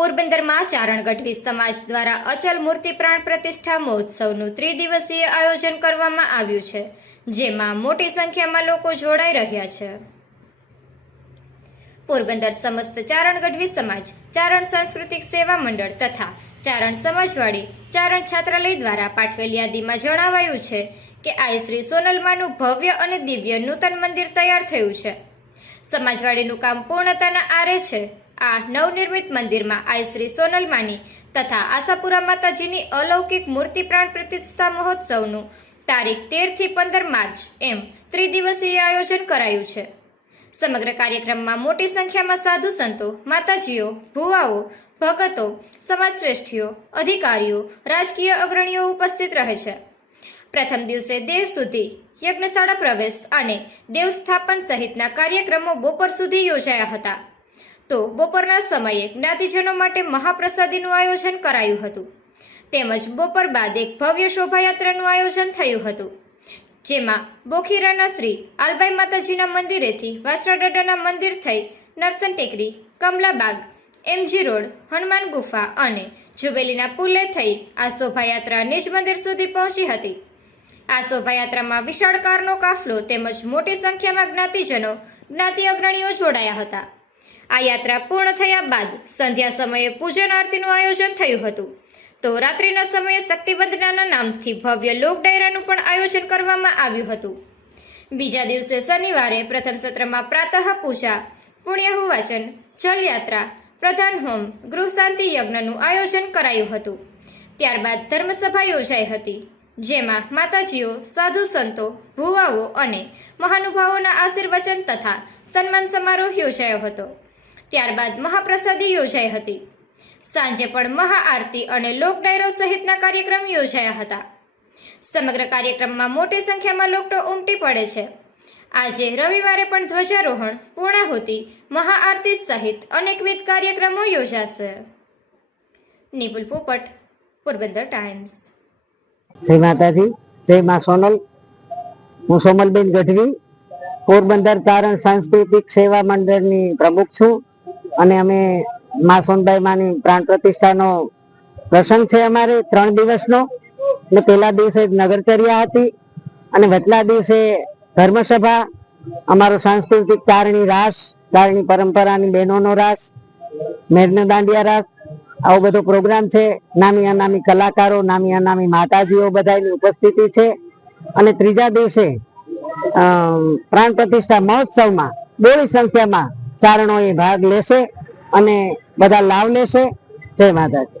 પોરબંદરમાં ચારણ ગઢવી સમાજ દ્વારા અચલ મૂર્તિ પ્રાણ પ્રતિષ્ઠા મહોત્સવનું ત્રિદિવસીય આયોજન કરવામાં આવ્યું છે, જેમાં મોટી સંખ્યામાં લોકો જોડાઈ રહ્યા છે. પોરબંદર સમસ્ત ચારણ ગઢવી સમાજ, ચારણ સાંસ્કૃતિક સેવા મંડળ તથા ચારણ સમાજવાડી ચારણ છાત્રાલય દ્વારા પાઠવેલ યાદીમાં જણાવાયું છે કે આઈ શ્રી સોનલમાનું ભવ્ય અને દિવ્ય નૂતન મંદિર તૈયાર થયું છે. સમાજવાડીનું કામ પૂર્ણતાના આરે છે. આ નવનિર્મિત મંદિરમાં આઈ શ્રી સોનલમાની તથા આશાપુરા માતાજીની અલૌકિક મૂર્તિ પ્રાણ પ્રતિષ્ઠા મહોત્સવનું તારીખ 13 થી 15 માર્ચ એમ ત્રિદિવસીય આયોજન કરાયું છે. સમગ્ર કાર્યક્રમમાં મોટી સંખ્યામાં સાધુ સંતો, માતાજીઓ, ભુવાઓ, ભગતો, સમાજશ્રેષ્ઠીઓ, અધિકારીઓ, રાજકીય અગ્રણીઓ ઉપસ્થિત રહે છે. પ્રથમ દિવસે દેવ સુધી, યજ્ઞશાળા પ્રવેશ અને દેવ સ્થાપન સહિતના કાર્યક્રમો બપોર સુધી યોજાયા હતા. તો બપોરના સમયે જ્ઞાતિજનો માટે મહાપ્રસાદીનું આયોજન કરાયું હતું. તેમજ બપોર બાદ એક ભવ્ય શોભાયાત્રાનું આયોજન થયું હતું, જેમાં બોખીરાના શ્રી આલબાઈ માતાજીના મંદિરેથી વાસરાડાના મંદિર થઈ નરસન ટેકરી, કમલાબાગ, એમજી રોડ, હનુમાન ગુફા અને જુબેલીના પુલે થઈ આ શોભાયાત્રા નિજ મંદિર સુધી પહોંચી હતી. આ શોભાયાત્રામાં વિશાળ કારનો કાફલો તેમજ મોટી સંખ્યામાં જ્ઞાતિજનો, જ્ઞાતિ અગ્રણીઓ જોડાયા હતા. આ યાત્રા પૂર્ણ થયા બાદ સંધ્યા સમયે પૂજન આરતીનું આયોજન થયું હતું. તો રાત્રિના સમયે શક્તિવંદનાના નામથી ભવ્ય લોક ડાયરાનું પણ આયોજન કરવામાં આવ્યું હતું. બીજા દિવસે શનિવારે પ્રથમ સત્રમાં પ્રાતઃ પૂજા, પુણ્યાહુ વાચન, જલયાત્રા, પ્રધાન હોમ, ગૃહ શાંતિ યજ્ઞનું આયોજન કરાયું હતું. ત્યારબાદ ધર્મસભા યોજાઈ હતી, જેમાં માતાજીઓ, સાધુ સંતો, ભુવાઓ અને મહાનુભાવોના આશીર્વચન તથા સન્માન સમારોહ યોજાયો હતો. ત્યારબાદ મહાપ્રસાદી યોજાઈ હતી. સાંજે પણ મહાઆરતી અને લોક ડાયરો સહિતના કાર્યક્રમ યોજાયા હતા. સમગ્ર કાર્યક્રમમાં મોટી સંખ્યામાં લોકો ઉમટી પડે છે. આજે રવિવારે પણ ધ્વજારોહણ, પૂર્ણાહુતિ, મહાઆરતી સહિત અનેકવિધ કાર્યક્રમો યોજાશે. નિપુલ પોપટ, પોરબંદર ટાઈમ્સ. જય માતાજી, જય મા સોનલ. હું સોમલબેન ગઢવી, પોરબંદર ચારણ સાંસ્કૃતિક સેવા મંડળની પ્રમુખ છું અને અમે મા સોનબાઈ માની પ્રાણ પ્રતિષ્ઠાનો પ્રસંગ છે અમારે 3 દિવસનો. ને પહેલા દિવસે નગરચર્યા હતી અને વચલા દિવસે ધર્મસભા, અમારો સાંસ્કૃતિક ચારણી રાસ, ચારણી પરંપરાની બહેનોનો રાસ, મેઘના દાંડિયા રાસ, આવો બધો પ્રોગ્રામ છે. નામી અનામી કલાકારો, નામી અનામી માતાજીઓ બધાની ઉપસ્થિતિ છે. અને ત્રીજા દિવસે પ્રાણ પ્રતિષ્ઠા મહોત્સવમાં બોડી સંખ્યામાં ચારણોએ ભાગ લેશે અને બધા લાભ લેશે. જય માતાજી.